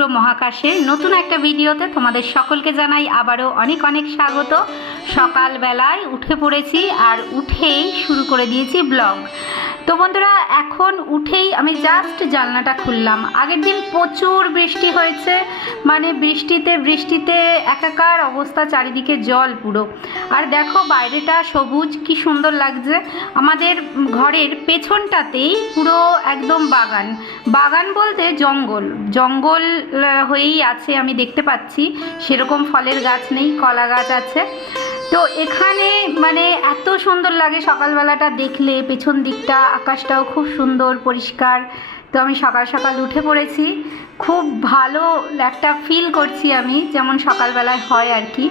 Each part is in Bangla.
বন্ধুরা আমার টুকরো মহাকাশে নতুন একটা ভিডিওতে তোমাদের সকলকে জানাই আবারও অনেক অনেক স্বাগত। সকালবেলায় উঠে পড়েছি আর উঠেই শুরু করে দিয়েছি ব্লগ। তো বন্ধুরা, এখন উঠেই আমি জাস্ট জানলাটা খুললাম। আগের দিন প্রচুর বৃষ্টি হয়েছে মানে বৃষ্টিতে বৃষ্টিতে একাকার অবস্থা, চারিদিকে জল পুরো। আর দেখো, বাইরেটা সবুজ, কি সুন্দর লাগছে। আমাদের ঘরের পেছনটাতেই পুরো একদম বাগান। বাগান বলতে জঙ্গল। জঙ্গল হয়েই আছে, আমি দেখতে পাচ্ছি। সেরকম ফলের গাছ নেই, কলা গাছ আছে। তো এখানে মানে এত সুন্দর লাগে সকালবেলাটা দেখলে, পেছন দিকটা, আকাশটাও খুব সুন্দর, পরিষ্কার। তো আমি সকাল সকাল উঠে পড়েছি। খুব ভালো একটা ফিল করছি আমি, যেমন সকালবেলায় হয় আর কি।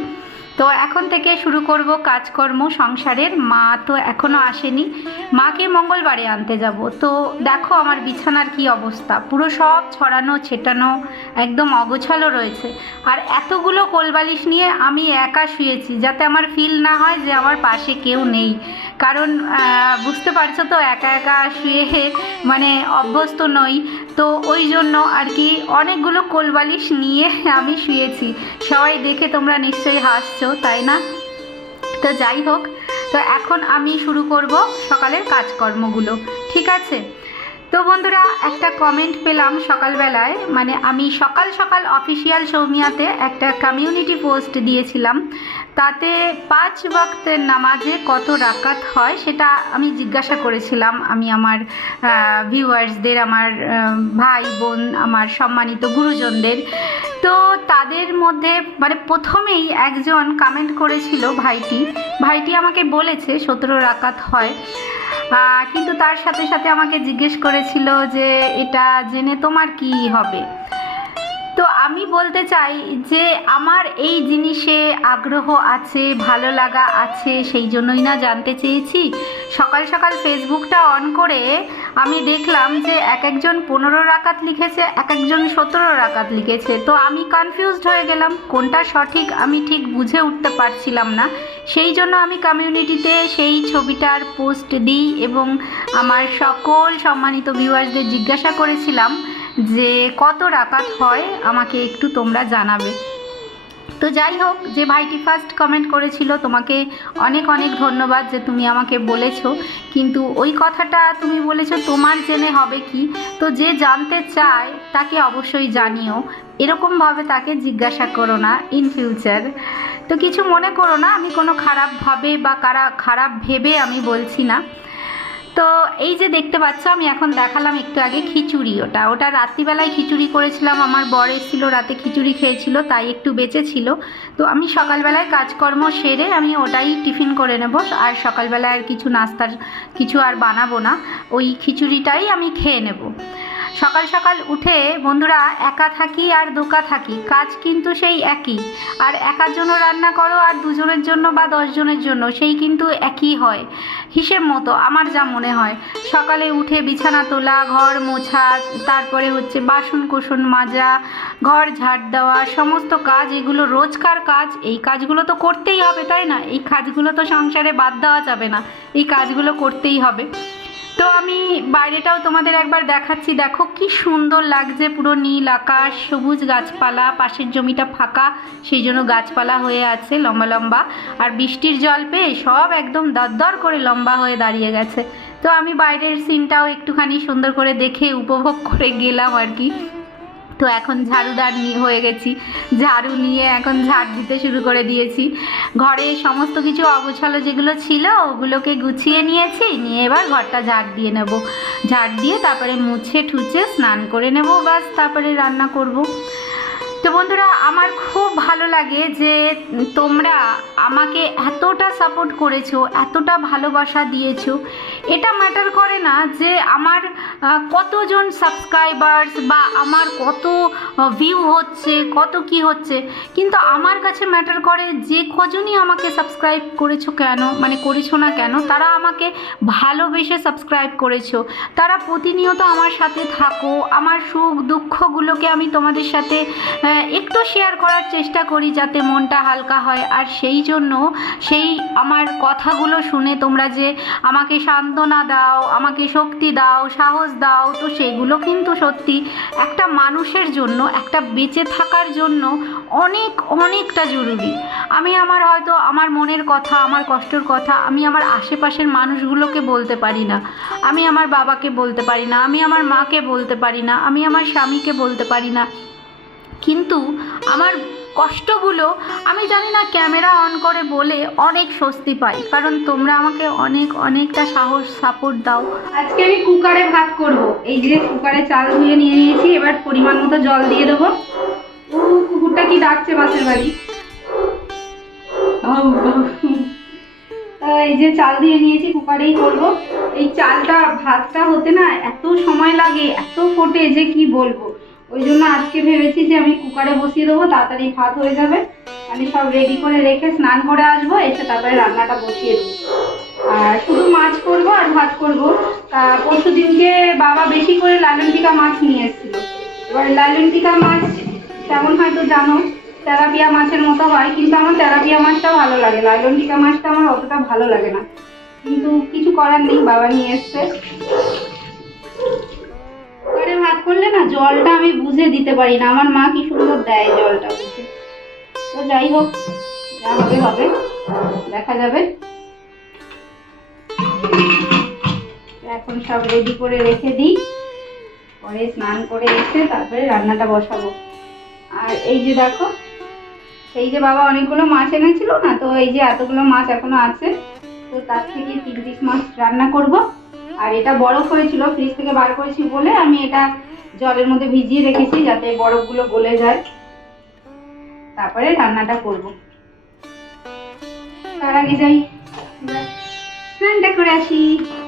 তো এখন থেকে শুরু করব কাজকর্ম, সংসারের। মা তো এখনও আসেনি। মাকে মঙ্গলবারে আনতে যাব। তো দেখো আমার বিছানার কি অবস্থা। পুরো সব ছড়ানো, ছেটানো, একদম অগোছালো রয়েছে। আর এতগুলো কোলবালিশ নিয়ে আমি একা শুয়েছি, যাতে আমার ফিল না হয় যে আমার পাশে কেউ নেই। কারণ বুঝতে পারছ তো, একা একা শুয়ে মানে অভ্যস্ত নই। তো ওই জন্য আর কি অনেকগুলো কোলবালিশ নিয়ে আমি শুয়েছি। সবাই দেখে তোমরা নিশ্চয়ই হাসছো, তাই না? তো যাই হোক, তো এখন আমি শুরু করব সকালের কাজকর্মগুলো, ঠিক আছে? তো বন্ধুরা, একটা কমেন্ট পেলাম সকালবেলায়। মানে আমি সকাল সকাল অফিসিয়াল সৌমিয়াতে একটা কমিউনিটি পোস্ট দিয়েছিলাম। তাতে পাঁচ ওয়াক্তের নামাজে কত রাকাত হয় সেটা আমি জিজ্ঞাসা করেছিলাম। আমি আমার ভিউয়ার্সদের আমার ভাই, বোন, আমার সম্মানিত গুরুজনদের। তো তাদের মধ্যে মানে প্রথমেই একজন কমেন্ট করেছিল ভাইটি। ভাইটি আমাকে বলেছে সতেরো রাকাত হয়। কিন্তু তার সাথে সাথে আমাকে জিজ্ঞেস করেছিল যে এটা জেনে তোমার কি হবে? তো আমি বলতে চাই যে আমার এই জিনিসে আগ্রহ আছে, ভালো লাগা আছে, সেই জন্যই না জানতে চেয়েছি। সকাল সকাল ফেসবুকটা অন করে আমি দেখলাম যে এক একজন পনেরো রাকাত লিখেছে, এক একজন সতেরো রাকাত লিখেছে। তো আমি কনফিউজড হয়ে গেলাম, কোনটা সঠিক আমি ঠিক বুঝে উঠতে পারছিলাম না। সেই জন্য আমি কমিউনিটিতে সেই ছবিটার পোস্ট দিই এবং আমার সকল সম্মানিত ভিউয়ার্সদের জিজ্ঞাসা করেছিলাম যে কত রাকাত হয়, আমাকে একটু তোমরা জানাবে। তো যাই হোক, যে ভাইটি ফার্স্ট কমেন্ট করেছিল, তোমাকে অনেক অনেক ধন্যবাদ যে তুমি আমাকে বলেছ। কিন্তু ওই কথাটা তুমি বলেছ, তোমার জেনে হবে কি? তো যে জানতে চায়, তাকে অবশ্যই জানিও। এরকমভাবে তাকে জিজ্ঞাসা করো না ইন ফিউচার তো কিছু মনে করো না, আমি কোনো খারাপভাবে বা কারা, খারাপ ভেবে আমি বলছি না। তো এই যে দেখতে পাচ্ছ, আমি এখন দেখালাম একটু আগে খিচুড়ি ওটা। ওটা রাত্রিবেলায় খিচুড়ি করেছিলাম, আমার বর এসেছিল, রাতে খিচুড়ি খেয়েছিল, তাই একটু বেঁচে ছিল তো আমি সকালবেলায় কাজকর্ম সেরে আমি ওটাই টিফিন করে নেব, আর সকালবেলায় আর কিছু নাস্তার কিছু আর বানাবো না। ওই খিচুড়িটাই আমি খেয়ে নেব। সকাল সকাল উঠে বন্ধুরা একা থাকি আর দোকা থাকি, কাজ কিন্তু সেই একই। আর একার জন্য রান্না করো আর দুজনের জন্য বা দশজনের জন্য, সেই কিন্তু একই হয়। হিসেব মতো, আমার যা মনে হয়। সকালে উঠে বিছানা তোলা, ঘর মোছা, তারপরে হচ্ছে বাসন কোসন মাজা, ঘর ঝাড় দেওয়া, সমস্ত কাজ, এগুলো রোজকার কাজ। এই কাজগুলো তো করতেই হবে, তাই না? এই কাজগুলো তো সংসারে বাদ দেওয়া যাবে না। এই কাজগুলো করতেই হবে। তো আমি বাইরেটাও তোমাদের একবার দেখাচ্ছি। দেখো কি সুন্দর লাগছে পুরো নীল আকাশ, সবুজ গাছপালা, পাশের জমিটা ফাঁকা, সেই জন্য গাছপালা হয়ে আছে লম্বা লম্বা। আর বৃষ্টির জল পেয়ে সব একদম দরদর করে লম্বা হয়ে দাঁড়িয়ে গেছে। তো আমি বাইরের সিনটাও একটুখানি সুন্দর করে দেখে, উপভোগ করে গেলাম আর কি। তো এখন ঝাড়ুদার হয়ে গেছি। ঝাড়ু নিয়ে এখন ঝাড় দিতে শুরু করে দিয়েছি। ঘরে সমস্ত কিছু অগোছালো যেগুলো ছিল, ওগুলোকে গুছিয়ে নিয়েছি। নিয়ে এবার ঘরটা ঝাড় দিয়ে নেব। ঝাড় দিয়ে তারপরে মুছে ঠুচে স্নান করে নেব। বাস তারপরে রান্না করব। তো বন্ধুরা, আমার খুব ভালো লাগে যে তোমরা আমাকে এতটা সাপোর্ট করেছ, এতটা ভালোবাসা দিয়েছ। এটা ম্যাটার করে না যে আমার কতজন সাবস্ক্রাইবার্স বা আমার কত ভিউ হচ্ছে, কত কি হচ্ছে। কিন্তু আমার কাছে ম্যাটার করে যে কজনই আমাকে সাবস্ক্রাইব করেছ কেন মানে করেছ না কেন, তারা আমাকে ভালোবেসে সাবস্ক্রাইব করেছ। তারা প্রতিনিয়ত আমার সাথে থাকো, আমার সুখ দুঃখগুলোকে আমি তোমাদের সাথে একটু শেয়ার করার চেষ্টা করি যাতে মনটা হালকা হয়। আর সেই জন্য সেই আমার কথাগুলো শুনে তোমরা যে আমাকে সান্ত্বনা দাও, আমাকে শক্তি দাও, সাহস দাও, তো সেগুলো কিন্তু সত্যি একটা মানুষের জন্য, একটা বেঁচে থাকার জন্য অনেক, অনেকটা জরুরি। আমি আমার হয়তো আমার মনের কথা, আমার কষ্টের কথা, আমি আমার আশেপাশের মানুষগুলোকে বলতে পারি না। আমি আমার বাবাকে বলতে পারি না, আমি আমার মাকে বলতে পারি না, আমি আমার স্বামীকে বলতে পারি না। আমার কষ্টগুলো আমি জানি না ক্যামেরা অন করে বলে অনেক স্বস্তি পাই, কারণ তোমরা আমাকে অনেক অনেকটা সাহস সাপোর্ট দাও। আজকে আমি কুকারে ভাত করব। এই যে কুকারে চাল ধুয়ে নিয়ে নিয়েছি, এবার পরিমাণ মতো জল দিয়ে দেবো। ও, কুকুরটা কি ডাকছে মাছের বাড়ি? এই যে চাল দিয়ে নিয়েছি, কুকারেই করব। এই চালটা, ভাতটা হতে না এত সময় লাগে, এত ফোটে যে কি বলব। ওই জন্য আজকে ভেবেছি যে আমি কুকারে বসিয়ে দেবো, তাড়াতাড়ি ভাত হয়ে যাবে। আমি সব রেডি করে রেখে স্নান করে আসব, এসে তারপরে রান্নাটা বসিয়ে দেবো। আর শুধু মাছ করব আর ভাত করব। পরশু দিনকে বাবা বেশি করে লালনটিকা মাছ নিয়ে এসেছিল। এবার লালনটিকা মাছ তেমন হয়তো জানো? তেলাপিয়া মাছের মতো হয়, কিন্তু আমার তেলাপিয়া মাছটা ভালো লাগে। লালনটিকা মাছটা আমার অতটা ভালো লাগে না। কিন্তু কিছু করার নেই, বাবা নিয়ে এসছে। করলে না জলটা আমি বুঝে দিতে পারি না। আমার মা কি সুন্দর দেয় জলটা বুঝে। তো যাই হোক, যা হবে হবে। দেখা যাবে। এখন সব রেডি করে রেখে দিই। পরে স্নান করে এসে তারপরে রান্নাটা বসাবো। আর এই যে দেখো সেই যে বাবা অনেকগুলো মাছ এনেছিল না, তো এই যে এতগুলো মাছ এখনও আছে, তো তার থেকে তিন পিস মাছ রান্না করব। আর এটা বরফ হয়েছিল ফ্রিজ থেকে বার করেছি বলে আমি এটা জলের মধ্যে ভিজিয়ে রেখেছি যাতে বরফগুলো গলে যায়। তারপরে রান্নাটা করব। তার আগে যাই। স্নানটা করে আসি।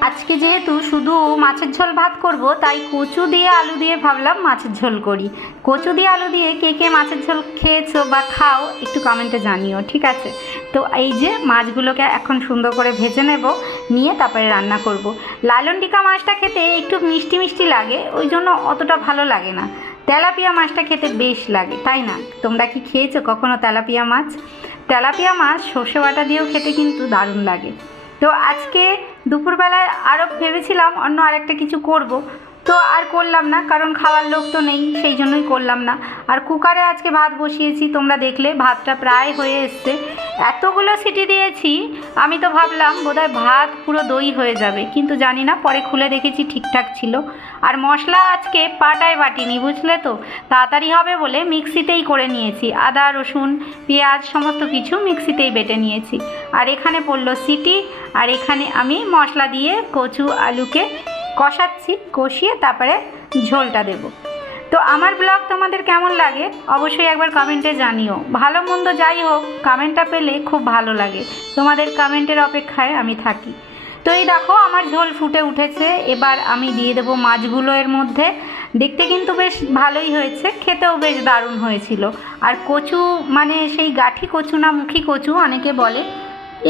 আজকে যেহেতু শুধু মাছের ঝোল ভাত করব, তাই কচু দিয়ে আলু দিয়ে ভাবলাম মাছের ঝোল করি। কচু দিয়ে আলু দিয়ে কে কে মাছের ঝোল খেয়েছো বা খাও, একটু কমেন্টে জানিও, ঠিক আছে? তো এই যে মাছগুলোকে এখন সুন্দর করে ভেজে নেব, নিয়ে তারপরে রান্না করব। লালন টিকা মাছটা খেতে একটু মিষ্টি মিষ্টি লাগে, ওই জন্য অতটা ভালো লাগে না। তেলাপিয়া মাছটা খেতে বেশ লাগে, তাই না? তোমরা কি খেয়েছো কখনো তেলাপিয়া মাছ? তেলাপিয়া মাছ সর্ষে বাটা দিয়েও খেতে কিন্তু দারুণ লাগে। তো আজকে দুপুরবেলায় আরও ভেবেছিলাম অন্য আরেকটা কিছু করব। তো আর করলাম না, কারণ খাওয়ার লোক তো নেই, সেই জন্যই করলাম না। আর কুকারে আজকে ভাত বসিয়েছি, তোমরা দেখলে ভাতটা প্রায় হয়ে এসছে। এতগুলো সিটি দিয়েছি, আমি তো ভাবলাম বোধহয় ভাত পুরো দই হয়ে যাবে, কিন্তু জানি না, পরে খুলে দেখেছি ঠিকঠাক ছিল। আর মশলা আজকে পাটায় বাটিনি, বুঝলে তো? তাড়াতাড়ি হবে বলে মিক্সিতেই করে নিয়েছি। আদা, রসুন, পেঁয়াজ, সমস্ত কিছু মিক্সিতেই বেটে নিয়েছি। আর এখানে পড়ল সিটি, আর এখানে আমি মশলা দিয়ে কচু, আলুকে কষাচ্ছি, কষিয়ে তারপরে ঝোলটা দেব। তো আমার ব্লগ তোমাদের কেমন লাগে অবশ্যই একবার কমেন্টে জানিও। ভালো মন্দ যাই হোক কমেন্টটা পেলে খুব ভালো লাগে। তোমাদের কমেন্টের অপেক্ষায় আমি থাকি। তো এই দেখো, আমার ঝোল ফুটে উঠেছে। এবার আমি দিয়ে দেবো মাছগুলো এর মধ্যে। দেখতে কিন্তু বেশ ভালোই হয়েছে, খেতেও বেশ দারুণ হয়েছিল। আর কচু মানে সেই গাঠি কচু না মুখী কচু অনেকে বলে,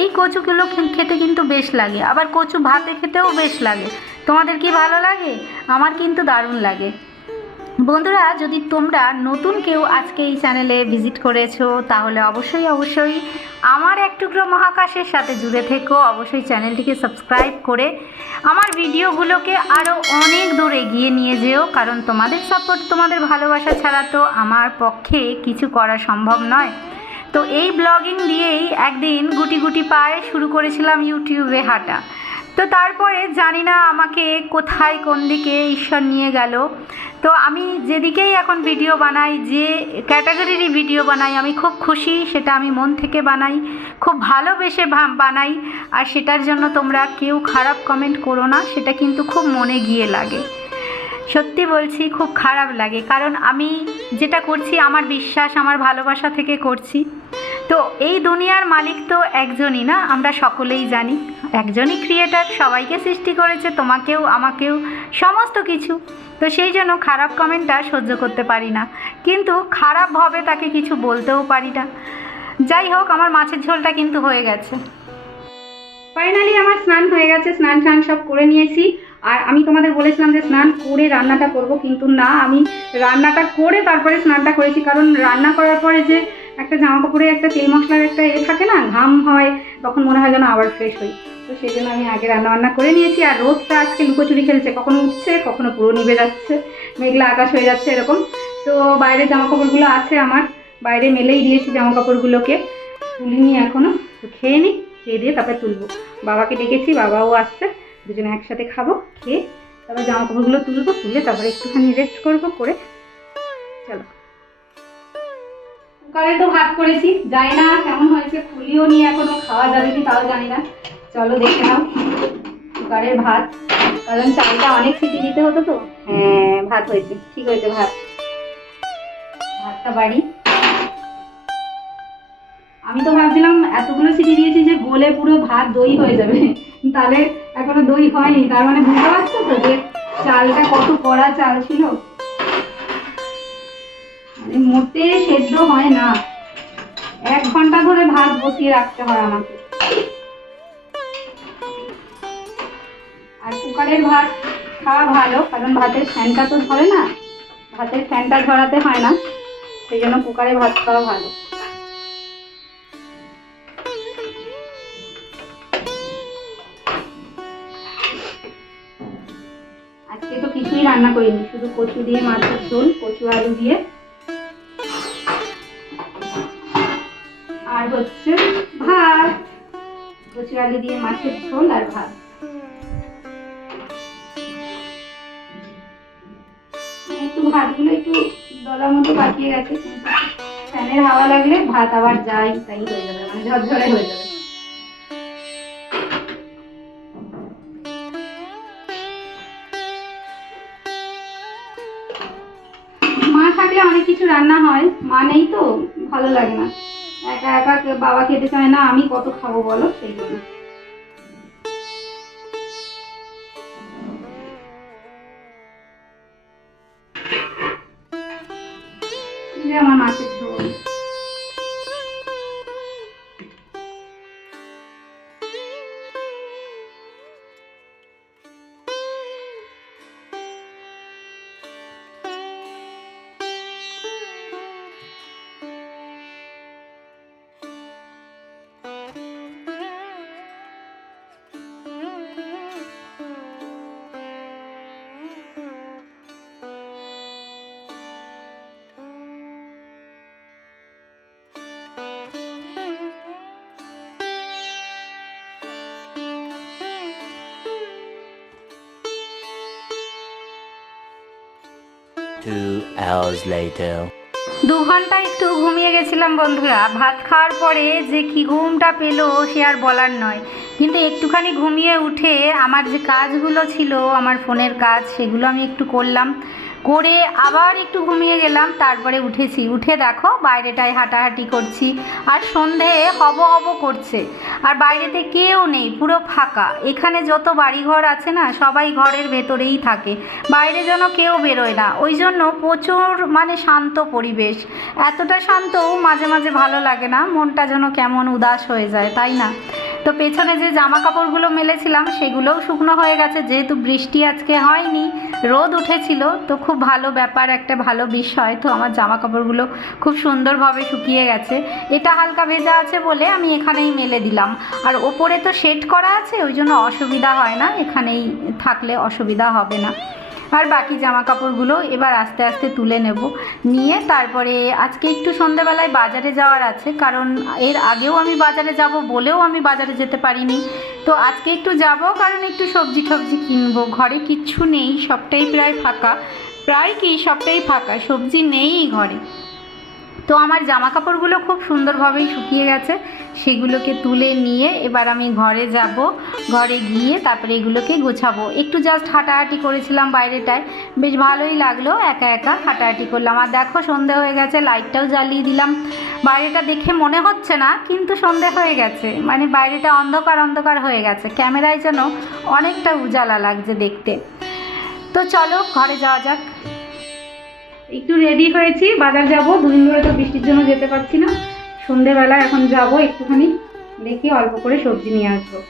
এই কচুগুলো খেতে কিন্তু বেশ লাগে। আবার কচু ভাতে খেতেও বেশ লাগে। তোমাদের কি ভালো লাগে? আমার কিন্তু দারুণ লাগে। বন্ধুরা, যদি তোমরা নতুন কেউ আজকে এই চ্যানেলে ভিজিট করেছ, তাহলে অবশ্যই অবশ্যই আমার এক টুকরো মহাকাশের সাথে জুড়ে থেকো। অবশ্যই চ্যানেলটিকে সাবস্ক্রাইব করে আমার ভিডিওগুলোকে আরও অনেক দূর এগিয়ে নিয়ে যেও, কারণ তোমাদের সাপোর্ট, তোমাদের ভালোবাসা ছাড়া তো আমার পক্ষে কিছু করা সম্ভব নয়। তো এই ব্লগিং দিয়েই একদিন গুটি গুটি পায়ে শুরু করেছিলাম ইউটিউবে হাঁটা। তো তারপরে জানি না আমাকে কোথায় কোন দিকে ঈশ্বর নিয়ে গেল। তো আমি যেদিকেই এখন ভিডিও বানাই, যে ক্যাটাগরিরই ভিডিও বানাই, আমি খুব খুশি, সেটা আমি মন থেকে বানাই, খুব ভালোবেসে বানাই। আর সেটার জন্য তোমরা কেউ খারাপ কমেন্ট করো না, সেটা কিন্তু খুব মনে গিয়ে লাগে। সত্যি বলছি, খুব খারাপ লাগে। কারণ আমি যেটা করছি, আমার বিশ্বাস, আমার ভালোবাসা থেকে করছি। তো এই দুনিয়ার মালিক তো একজনই না? আমরা সকলেই জানি। একজনই ক্রিয়েটার সবাইকে সৃষ্টি করেছে, তোমাকেও, আমাকেও, সমস্ত কিছু। তো সেই জন্য খারাপ কমেন্টটা সহ্য করতে পারি না। কিন্তু খারাপ হবে তাকে কিছু বলতেও পারি না। যাই হোক, আমার মাছের ঝোলটা কিন্তু হয়ে গেছে। ফাইনালি আমার স্নান হয়ে গেছে, স্নান টান সব করে নিয়েছি। আর আমি তোমাদের বলেছিলাম যে স্নান করে রান্নাটা করব, কিন্তু না, আমি রান্নাটা করে তারপরে স্নানটা করেছি। কারণ রান্না করার পরে যে একটা জামা কাপড়ে একটা তেল মশলার একটা এ থাকে না, ঘাম হয়, তখন মনে হয় যেন আবার ফ্রেশ হই। তো সেই জন্য আমি আগে রান্নাবান্না করে নিয়েছি, আর রোদটা আজকে লুকোচুরি খেলছে, কখনো উঠছে, কখনো পুরো নিভে যাচ্ছে, মেঘলা আকাশ হয়ে যাচ্ছে এরকম। তো বাইরে জামা কাপড়গুলো আছে আমার, বাইরে মেলেই দিয়েছি জামা কাপড়গুলোকে তুলিনি এখনও তো খেয়ে নিই খেয়ে দিয়ে তারপরে তুলবো। বাবাকে ডেকেছি, বাবাও আসছে, দুজনে একসাথে খাব, খেয়ে তারপরে জামা কাপড়গুলো তুলবো, তুলে তারপরে একটুখানি রেস্ট করব, করে চলো। তো ভাত করেছি। জানি না কেমন হয়েছে খুলিও নিয়ে এখনও খাওয়া যাবে কি তাও জানি না। চলো দেখে নাও কুকারের ভাত। কারণ চালটা অনেক সিটি দিতে হতো তো। হ্যাঁ ভাত হয়েছে ঠিক হয়েছে ভাত। ভাতটা বাড়ি। আমি তো ভাবছিলাম এতগুলো সিটি দিয়েছি যে গোলে পুরো ভাত দই হয়ে যাবে। তাহলে এখনও দই হয়নি। তার মানে বুঝতে পারছ তো যে চালটা কত কড়া চাল ছিল? মোটে সেদ্ধ হয় না। এক ঘণ্টা ধরে ভাত বসিয়ে রাখতে হয় আমাকে। আর কুকারের ভাত খাওয়া ভালো, কারণ ভাতের ফ্যানটা তো ধরে না। ভাতের ফ্যানটা ধরাতে হয় না, সেই জন্য কুকারে ভাত খাওয়া ভালো। আজকে তো কিছুই রান্না করিনি, শুধু কচু দিয়ে মাছের ঝোল, কচু আলু দিয়ে হচ্ছে ভাত। কচু আলু দিয়ে মাছের ঝোল আর ভাত। একটু ভাতগুলো একটু দলার মতো পাকিয়ে গেছে ফ্যানের হাওয়া লাগলে ভাত আবার যাই, তাই হয়ে যাবে মানে ঝরঝরে হয়ে যাবে। মা থাকলে অনেক কিছু রান্না হয়, মা নেই তো, ভালো লাগে না। একা একা বাবা খেতে চায় না আমি কত খাব বলো? সেই জন্য। দু ঘণ্টা একটু ঘুমিয়ে গেছিলাম বন্ধুরা। ভাত খাওয়ার পরে যে কি ঘুমটা পেল সে আর বলার নয়। কিন্তু একটুখানি ঘুমিয়ে উঠে আমার যে কাজগুলো ছিল, আমার ফোনের কাজ, সেগুলো আমি একটু করলাম। করে আবার একটু ঘুমিয়ে গেলাম, তারপরে উঠেছি। উঠে দেখো, বাইরেটায় হাঁটাহাঁটি করছি আর সন্ধে হব হব করছে। আর বাইরেতে কেউ নেই, পুরো ফাঁকা। এখানে যত বাড়িঘর আছে না, সবাই ঘরের ভেতরেই থাকে। বাইরে যেন কেউ বেরোয় না। ওই জন্য প্রচুর মানে শান্ত পরিবেশ। এতটা শান্ত মাঝে মাঝে ভালো লাগে না, মনটা যেন কেমন উদাস হয়ে যায়, তাই না? তো পেছনে যে জামা কাপড়গুলো মেলেছিলাম, সেগুলোও শুকনো হয়ে গেছে। যেহেতু বৃষ্টি আজকে হয়নি, রোদ উঠেছিল, তো খুব ভালো ব্যাপার, একটা ভালো বিষয়। তো আমার জামা কাপড়গুলো খুব সুন্দরভাবে শুকিয়ে গেছে। এটা হালকা ভেজা আছে বলে আমি এখানেই মেলে দিলাম। আর ওপরে তো শেড করা আছে, ওই জন্য অসুবিধা হয় না। এখানেই থাকলে অসুবিধা হবে না। আর বাকি জামা কাপড়গুলো এবার আস্তে আস্তে তুলে নেব। নিয়ে তারপরে আজকে একটু সন্ধেবেলায় বাজারে যাওয়ার আছে, কারণ এর আগেও আমি বাজারে যাব বলেও আমি বাজারে যেতে পারিনি। তো আজকে একটু যাব, কারণ একটু সবজি টবজি কিনবো। ঘরে কিচ্ছু নেই, সবটাই প্রায় ফাঁকা। প্রায় কি সবটাই ফাঁকা, সবজি নেই ঘরে। তো আমার জামা কাপড়গুলো খুব সুন্দরভাবেই শুকিয়ে গেছে। সেগুলোকে তুলে নিয়ে এবার আমি ঘরে যাব। ঘরে গিয়ে তারপরে এগুলোকে গোছাবো। একটু জাস্ট হাঁটাহাঁটি করেছিলাম বাইরেটায়। বেশ ভালোই লাগল, একা একা হাঁটাহাঁটি করলাম। আর দেখো সন্ধে হয়ে গেছে লাইটটাও জ্বালিয়ে দিলাম। বাইরেটা দেখে মনে হচ্ছে না, কিন্তু সন্ধে হয়ে গেছে। মানে বাইরেটা অন্ধকার অন্ধকার হয়ে গেছে। ক্যামেরায় যেন অনেকটা উজালা লাগছে দেখতে। তো চলো, ঘরে যাওয়া যাক। একটু রেডি হয়েছি, বাজার যাব। দুদিন ধরে তো বৃষ্টির জন্য যেতে পারছি না। সন্ধেবেলা এখন যাব একটুখানি, দেখি অল্প করে সবজি নিয়ে আসব।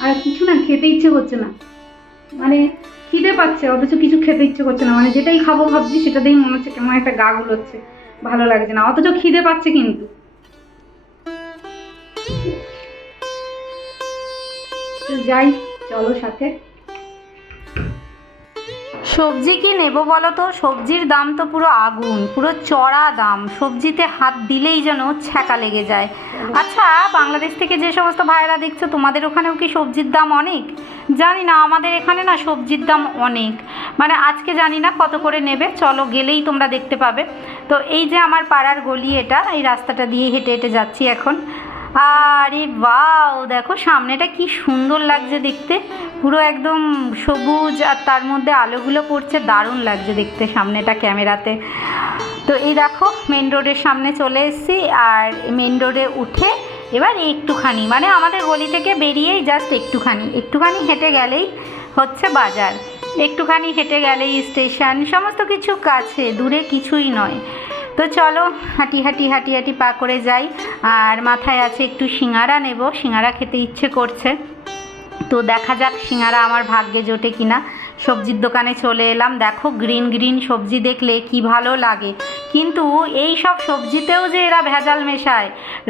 আর কিছু না, খেতে ইচ্ছে করছে না। মানে খিদে পাচ্ছে, অথচ কিছু খেতে ইচ্ছে করছে না। মানে যেটাই খাব ভাবছি, সেটাতেই মনে হচ্ছে কেমন একটা গা গুলোচ্ছে। ভালো লাগছে না। অথচ খিদে পাচ্ছে কিন্তু। যাই, চলো সাথে। সবজি কি নেব বলো তো? সবজির দাম তো পুরো আগুন, পুরো চড়া দাম। সবজিতে হাত দিলেই যেন ছ্যাঁকা লেগে যায়। আচ্ছা বাংলাদেশ থেকে যে সমস্ত ভাইয়েরা দেখছ, তোমাদের ওখানেও কি সবজির দাম অনেক? জানি না, আমাদের এখানে না সবজির দাম অনেক। মানে আজকে জানি না কত করে নেবে। চলো, গেলেই তোমরা দেখতে পাবে। তো এই যে আমার পাড়ার গলি এটা, এই রাস্তাটা দিয়ে হেঁটে হেঁটে যাচ্ছি এখন। আরে বাও দেখো সামনেটা কি সুন্দর লাগছে দেখতে। পুরো একদম সবুজ আর তার মধ্যে আলোগুলো পড়ছে, দারুণ লাগছে দেখতে সামনেটা ক্যামেরাতে। তো এই দেখো মেন রোডের সামনে চলে এসেছি আর মেন রোডে উঠে এবার একটুখানি মানে আমাদের গলি থেকে বেরিয়েই জাস্ট একটুখানি। একটুখানি হেঁটে গেলেই হচ্ছে বাজার। একটুখানি হেঁটে গেলেই স্টেশন সমস্ত কিছু কাছে, দূরে কিছুই নয়। তো চলো, হাঁটি হাঁটি হাঁটি হাঁটি পা করে যাই। আর মাথায় আছে একটু শিঙারা নেব। শিঙারা খেতে ইচ্ছে করছে। তো দেখা যাক শিঙারা আমার ভাগ্যে জোটে কিনা। সবজির দোকানে চলে এলাম। দেখো গ্রিন গ্রিন সবজি দেখলে কি ভালো লাগে। কিন্তু এই সব সবজিতেও যে এরা ভেজাল মেশায়,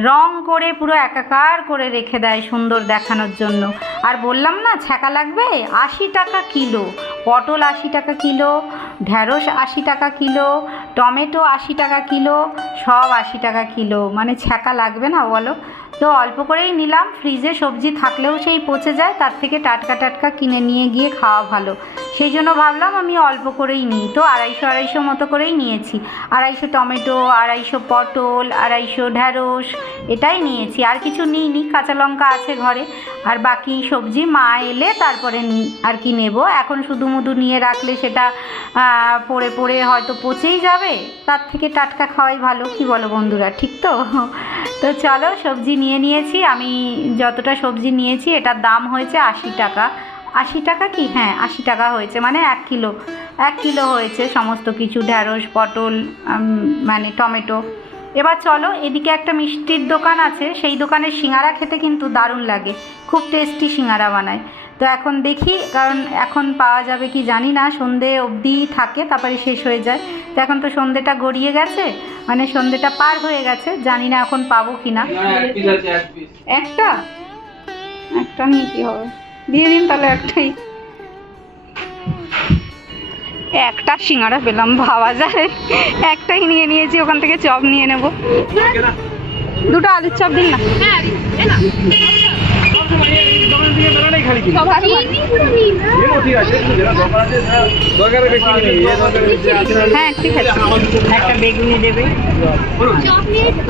রং করে পুরো একাকার করে রেখে দেয় সুন্দর দেখানোর জন্য। আর বললাম না, ছ্যাঁকা লাগবে? আশি টাকা কিলো। পটল আশি টাকা কিলো ঢ্যাঁড়স আশি টাকা কিলো, টমেটো আশি টাকা কিলো, সব আশি টাকা কিলো। মানে ছ্যাঁকা লাগবে না বলো? তো অল্প করেই নিলাম। ফ্রিজে সবজি থাকলেও সেই পচে যায়, তার থেকে টাটকা টাটকা কিনে নিয়ে গিয়ে খাওয়া ভালো। সেই জন্য ভাবলাম আমি অল্প করেই নিই। তো আড়াইশো আড়াইশো মতো করেই নিয়েছি। আড়াইশো টমেটো, আড়াইশো পটল, আড়াইশো ঢ্যাঁড়স এটাই নিয়েছি। আর কিছু নিই নি কাঁচা লঙ্কা আছে ঘরে। আর বাকি সবজি মা এলে তারপরে আর কি নেব। এখন শুধু মুধু নিয়ে রাখলে সেটা পড়ে পড়ে হয়তো পচেই যাবে। তার থেকে টাটকা খাওয়াই ভালো, কি বলো বন্ধুরা, ঠিক তো? তো চলো সবজি নিয়ে নিয়েছি। আমি যতটা সবজি নিয়েছি, এটার দাম হয়েছে আশি টাকা। আশি টাকা কি? হ্যাঁ আশি টাকা হয়েছে মানে এক কিলো এক কিলো হয়েছে সমস্ত কিছু ঢ্যাঁড়স পটল মানে টমেটো। এবার চলো এদিকে একটা মিষ্টির দোকান আছে সেই দোকানের সিঙ্গারা খেতে কিন্তু দারুণ লাগে খুব টেস্টি সিঙ্গারা বানায়। তো এখন দেখি কারণ এখন পাওয়া যাবে কি জানি না সন্ধে অবধি থাকে তারপরে শেষ হয়ে যায়। তো এখন তো সন্ধেটা গড়িয়ে গেছে মানে সন্ধেটা পার হয়ে গেছে জানি না এখন পাবো কি না একটা? একটা নিয়ে কি হবে। দিয়ে দিন তাহলে একটাই। একটা সিঙ্গারা পেলাম ভাবা যায়। একটাই নিয়ে নিয়েছি ওখান থেকে চপ নিয়ে নেব। দুটো আলুর চপ দিন না। হ্যাঁ ঠিক আছে। একটা বেগুনি দেবে।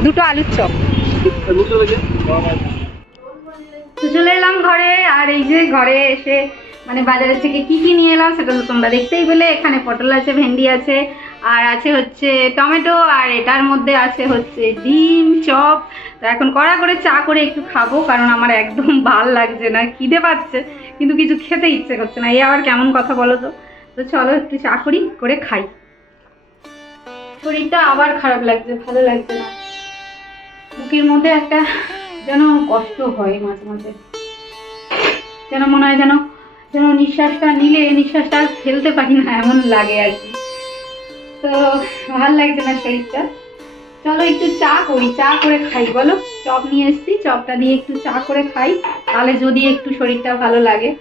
দুটো আলুর চপ। তো চলে এলাম ঘরে, আর এই যে ঘরে এসে মানে বাজারের থেকে কি কি নিয়ে এলাম সেটা তো তোমরা দেখতেই পেলে। এখানে পটল আছে, ভেন্ডি আছে, আর আছে হচ্ছে টমেটো, আর এটার মধ্যে আছে হচ্ছে ডিম, চপ। তো এখন কড়া করে চা করে একটু খাব, কারণ আমার একদম ভালো লাগছে না, খিদে পাচ্ছে, কিন্তু কিছু খেতে ইচ্ছে করছে না। এই আবার কেমন কথা বলো তো? তো চলো একটু চা করি, করে খাই। শরীরটা আবার খারাপ লাগছে, ভালো লাগছে না। বুকের মধ্যে একটা যেন কষ্ট হয় মাঝে মাঝে। যেন মনে হয় যেন যেন নিঃশ্বাসটা নিলে, নিঃশ্বাসটা ফেলতে পারি না, এমন লাগে আর কি। তো ভালো লাগছে না শরীরটা। চলো একটু চা করি, চা করে খাই, বলো? চপ নিয়ে এসেছি, চপটা দিয়ে একটু চা করে খাই, তাহলে যদি একটু শরীরটা ভালো লাগে।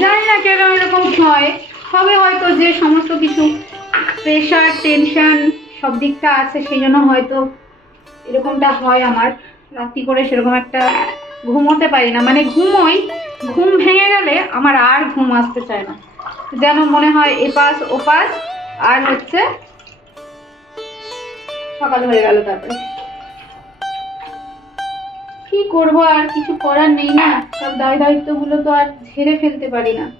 জানি না কেন এরকম হয়। হবে হয়তো যে সমস্ত কিছু প্রেশার টেনশন সব দিকটা আছে, সেই জন্য হয়তো এরকমটা হয় আমার। রাত্রি করে সেরকম একটা ঘুমোতে পারি না। মানে ঘুমোই, ঘুম ভেঙে গেলে আমার আর ঘুম আসতে চায় না। যেন মনে হয় এপাশ, ওপাশ, আর হচ্ছে সকাল হয়ে গেল তারপরে। কি করব আর কিছু করার নেই না। সব দায় দায়িত্বগুলো তো আর ঝেড়ে ফেলতে পারি না।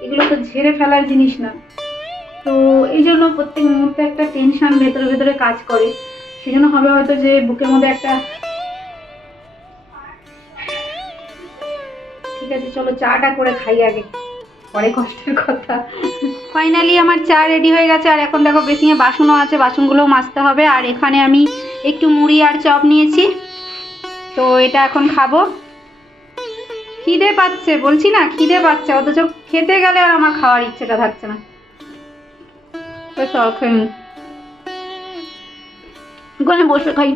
এগুলো তো ঝেড়ে ফেলার জিনিস না। তো এই জন্য প্রত্যেক মুহূর্তে একটা টেনশন ভেতরে ভেতরে কাজ করে। সেই জন্য হবে হয়তো যে বুকের মধ্যে একটা ঠিক আছে চলো চাটা করে খাই আগে। পরে কষ্টের কথা। ফাইনালি আমার চা রেডি হয়ে গেছে আর এখন দেখো বেসিংয়ে বাসনও আছে বাসনগুলোও মাজতে হবে। আর এখানে আমি একটু মুড়ি আর চপ নিয়েছি। তো এটা এখন খাব। খিদে পাচ্ছে বলছি না খিদে পাচ্ছে অথচ খেতে গেলে আর আমার খাওয়ার ইচ্ছেটা থাকছে না। তো চল খেয়ে বসে খাই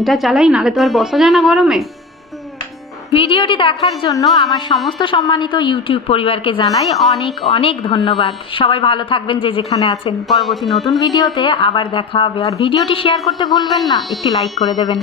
এটা চালাই নালে তো আর বসা যায় না গরমে। ভিডিওটি দেখার জন্য আমার সমস্ত সম্মানিত ইউটিউব পরিবারকে জানাই অনেক অনেক ধন্যবাদ। সবাই ভালো থাকবেন যে যেখানে আছেন। পরবর্তী নতুন ভিডিওতে আবার দেখা হবে। আর ভিডিওটি শেয়ার করতে ভুলবেন না। একটি লাইক করে দেবেন।